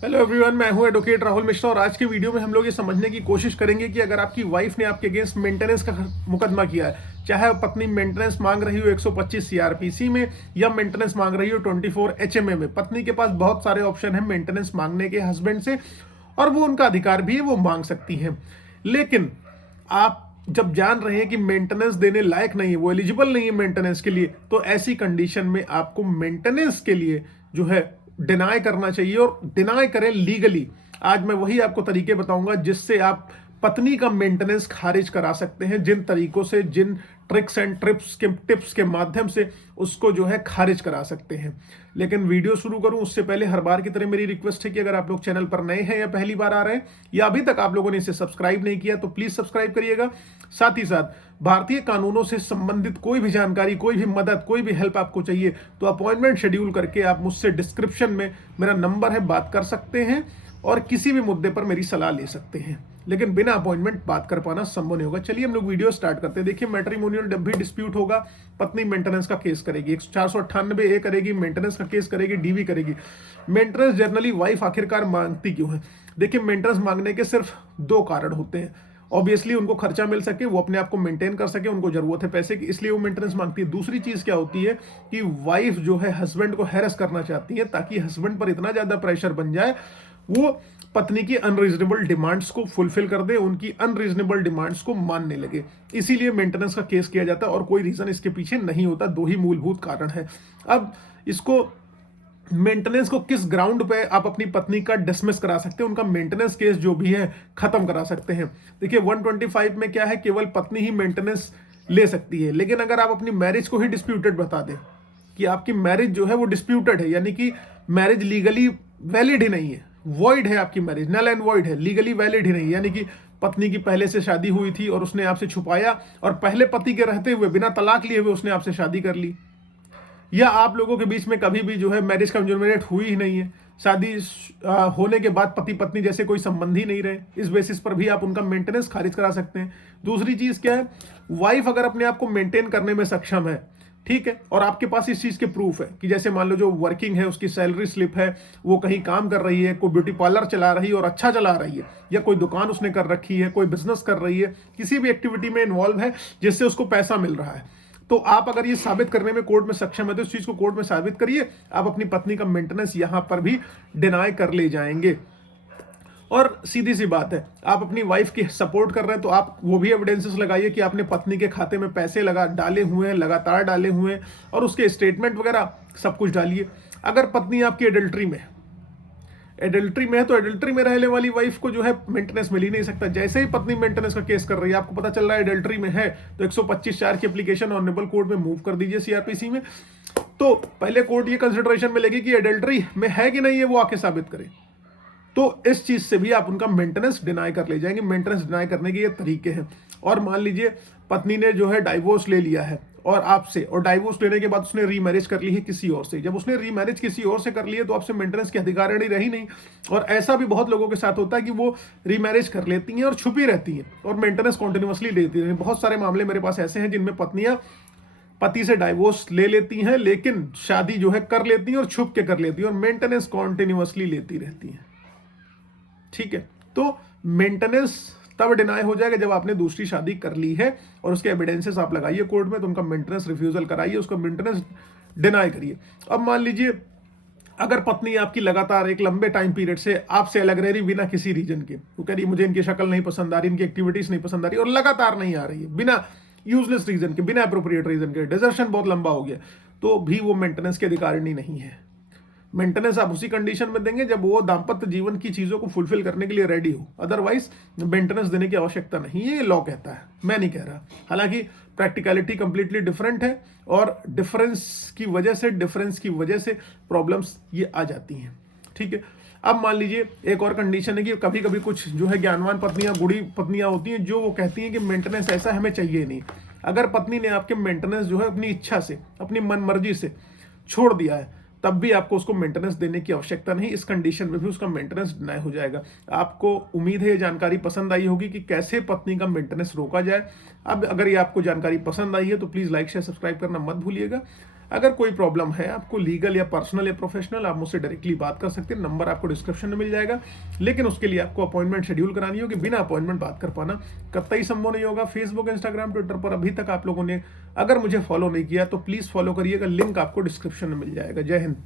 Hello everyone, मैं हूं advocate Rahul Mishra और आज की वीडियो में हम लोग ये समझने की कोशिश करेंगे कि अगर आपकी वाइफ ने आपके अगेंस्ट मेंटेनेंस का मुकदमा किया है, चाहे पत्नी मेंटेनेंस मांग रही हो 125 सीआरपीसी में या मेंटेनेंस मांग रही हो 24 एचएमए में, पत्नी के पास बहुत सारे ऑप्शन है मेंटेनेंस मांगने के हस्बैंड से और वो उनका अधिकार भी है, वो मांग सकती हैं। लेकिन आप जब जान रहे हैं कि मेंटेनेंस देने लायक नहीं है, वो एलिजिबल नहीं है मेंटेनेंस के लिए, तो ऐसी कंडीशन में आपको मेंटेनेंस के लिए जो है डिनाई करना चाहिए और डिनाई करें लीगली। आज मैं वही आपको तरीके बताऊंगा जिससे आप पत्नी का मेंटेनेंस खारिज करा सकते हैं, जिन तरीकों से, जिन ट्रिक्स एंड टिप्स के माध्यम से उसको जो है खारिज करा सकते हैं। लेकिन वीडियो शुरू करूं उससे पहले हर बार की तरह मेरी रिक्वेस्ट है कि अगर आप लोग चैनल पर नए हैं या पहली बार आ रहे हैं या अभी तक आप लोगों ने इसे सब्सक्राइब नहीं किया तो प्लीज सब्सक्राइब करिएगा। साथ ही साथ भारतीय कानूनों से संबंधित कोई भी जानकारी, कोई भी मदद, कोई भी हेल्प आपको चाहिए तो अपॉइंटमेंट शेड्यूल करके आप मुझसे डिस्क्रिप्शन में मेरा नंबर है, बात कर सकते हैं और किसी भी मुद्दे पर मेरी सलाह ले सकते हैं। लेकिन बिना अपॉइंटमेंट बात कर पाना संभव नहीं होगा। चलिए हम लोग वीडियो स्टार्ट करते हैं। देखिए, मैट्रिमोनियल जब भी डिस्प्यूट होगा, पत्नी मेंटेनेंस का केस करेगी, 498 ए करेगी, मेंटेनेंस का केस करेगी, डीवी करेगी। मेंटेनेंस जनरली वाइफ आखिरकार मांगती क्यों है? देखिए, मेंटेनेंस मांगने के सिर्फ दो कारण होते हैं। ऑब्वियसली उनको खर्चा मिल सके, वो अपने आप को मेंटेन कर सके, उनको जरूरत है पैसे की, इसलिए वो मेंटेनेंस मांगती है। दूसरी चीज क्या होती है कि वाइफ जो है हस्बैंड को हैरेस करना चाहती है ताकि हस्बैंड पर इतना ज्यादा प्रेशर बन जाए वो पत्नी की अनरीजनेबल डिमांड्स को फुलफिल कर दे, उनकी अनरीजनेबल डिमांड्स को मानने लगे। इसीलिए मेंटेनेंस का केस किया जाता है और कोई रीजन इसके पीछे नहीं होता। दो ही मूलभूत कारण है। अब इसको मेंटेनेंस को किस ग्राउंड पे आप अपनी पत्नी का डिसमिस करा सकते हैं, उनका मेंटेनेंस केस जो भी है खत्म करा सकते हैं। देखिए 125 में क्या है, केवल पत्नी ही मेंटेनेंस ले सकती है। लेकिन अगर आप अपनी मैरिज को ही डिस्प्यूटेड बता दें कि आपकी मैरिज जो है वो डिस्प्यूटेड है, यानी कि मैरिज लीगली वैलिड ही नहीं है, वॉइड है, आपकी मैरिज नल एंड वॉइड है, लीगली वैलिड ही नहीं, यानी कि पत्नी की पहले से शादी हुई थी और उसने आपसे छुपाया और पहले पति के रहते हुए बिना तलाक लिए हुए उसने आपसे शादी कर ली, या आप लोगों के बीच में कभी भी जो है मैरिज कंज्यूमेट हुई ही नहीं है, शादी होने के बाद पति पत्नी जैसे कोई संबंध ही नहीं रहे, इस बेसिस पर भी आप उनका मेंटेनेंस खारिज करा सकते हैं। दूसरी चीज क्या है, वाइफ अगर अपने आप को मेंटेन करने में सक्षम है, ठीक है, और आपके पास इस चीज के प्रूफ है कि जैसे मान लो जो वर्किंग है उसकी सैलरी स्लिप है, वो कहीं काम कर रही है, कोई ब्यूटी पार्लर चला रही है और अच्छा चला रही है, या कोई दुकान उसने कर रखी है, कोई बिजनेस कर रही है, किसी भी एक्टिविटी में इन्वॉल्व है जिससे उसको पैसा मिल रहा है, तो आप अगर ये साबित करने में कोर्ट में सक्षम है तो इस चीज को कोर्ट में साबित करिए, आप अपनी पत्नी का मेंटेनेंस यहां पर भी डिनाई कर ले जाएंगे। और सीधी सी बात है, आप अपनी वाइफ की सपोर्ट कर रहे हैं तो आप वो भी एविडेंसेस लगाइए कि आपने पत्नी के खाते में पैसे डाले हुए हैं, लगातार डाले हुए हैं, और उसके स्टेटमेंट वगैरह सब कुछ डालिए। अगर पत्नी आपकी एडल्ट्री में है तो एडल्ट्री में रहने वाली वाइफ को जो है मेंटेनेंस मिल ही नहीं सकता। जैसे ही पत्नी मेंटेनेंस का केस कर रही है, आपको पता चल रहा है एडल्ट्री में है, तो 125(4) की एप्लीकेशन ऑनरेबल कोर्ट में मूव कर दीजिए सीआरपीसी में। तो पहले कोर्ट ये कंसिडरेशन में लेगी कि एडल्ट्री में है कि नहीं है, वो आके साबित करे, तो इस चीज से भी आप उनका मेंटेनेंस डिनाई कर ले जाएंगे। मेंटेनेंस डिनाई करने के ये तरीके हैं। और मान लीजिए पत्नी ने जो है डाइवोर्स ले लिया है और आपसे, और डाइवोर्स लेने के बाद उसने रीमैरिज कर ली है किसी और से। जब उसने रीमैरिज किसी और से कर ली है तो आपसे मेंटेनेंस की अधिकारिणी रही नहीं। और ऐसा भी बहुत लोगों के साथ होता है कि वो रीमैरिज कर लेती हैं और छुपी रहती हैं और मेंटेनेंस कॉन्टिन्यूसली लेती हैं। बहुत सारे मामले मेरे पास ऐसे हैं जिनमें पत्नियां पति से डाइवोर्स ले लेती हैं लेकिन शादी जो है कर लेती हैं और छुप के कर लेती हैं और मेंटेनेंस कॉन्टिन्यूसली लेती रहती हैं। ठीक है, तो मेंटेनेंस तब डिनाई हो जाएगा जब आपने दूसरी शादी कर ली है और उसके एविडेंसेस आप लगाइए कोर्ट में, तो उनका मेंटेनेंस रिफ्यूजल कराइए, उसका मेंटेनेंस डिनाई करिए। अब मान लीजिए अगर पत्नी आपकी लगातार एक लंबे टाइम पीरियड से आपसे अलग रह रही बिना किसी रीजन के, वो कह रही मुझे इनकी शक्ल नहीं पसंद आ रही, इनकी एक्टिविटीज नहीं पसंद आ रही और लगातार नहीं आ रही है बिना यूजलेस रीजन के, बिना अप्रोप्रिएट रीजन के, डिजर्शन बहुत लंबा हो गया, तो भी वो मेंटेनेंस के अधिकारिणी नहीं है। मेंटेनेंस आप उसी कंडीशन में देंगे जब वो दाम्पत्य जीवन की चीजों को फुलफिल करने के लिए रेडी हो, अदरवाइज मेंटेनेंस देने की आवश्यकता नहीं है। ये लॉ कहता है, मैं नहीं कह रहा। हालांकि प्रैक्टिकलिटी कंप्लीटली डिफरेंट है और डिफरेंस की वजह से प्रॉब्लम्स ये आ जाती हैं। ठीक है, अब मान लीजिए एक और कंडीशन है कि कभी कभी कुछ जो है ज्ञानवान पत्नियां, बूढ़ी पत्नियां होती हैं जो वो कहती हैं कि मेंटेनेंस ऐसा हमें चाहिए नहीं। अगर पत्नी ने आपके मेंटेनेंस जो है अपनी इच्छा से, अपनी मन मर्जी से छोड़ दिया है, तब भी आपको उसको मेंटेनेंस देने की आवश्यकता नहीं। इस कंडीशन में भी उसका मेंटेनेंस डिनाई हो जाएगा। आपको उम्मीद है ये जानकारी पसंद आई होगी कि कैसे पत्नी का मेंटेनेंस रोका जाए। अब अगर ये आपको जानकारी पसंद आई है तो प्लीज लाइक शेयर सब्सक्राइब करना मत भूलिएगा। अगर कोई प्रॉब्लम है आपको लीगल या पर्सनल या प्रोफेशनल, आप मुझसे डायरेक्टली बात कर सकते हैं। नंबर आपको डिस्क्रिप्शन में मिल जाएगा, लेकिन उसके लिए आपको अपॉइंटमेंट शेड्यूल करानी होगी। बिना अपॉइंटमेंट बात कर पाना कतई संभव नहीं होगा। फेसबुक, इंस्टाग्राम, ट्विटर पर अभी तक आप लोगों ने अगर मुझे फॉलो नहीं किया तो प्लीज फॉलो करिएगा, लिंक आपको डिस्क्रिप्शन में मिल जाएगा। जय हिंद।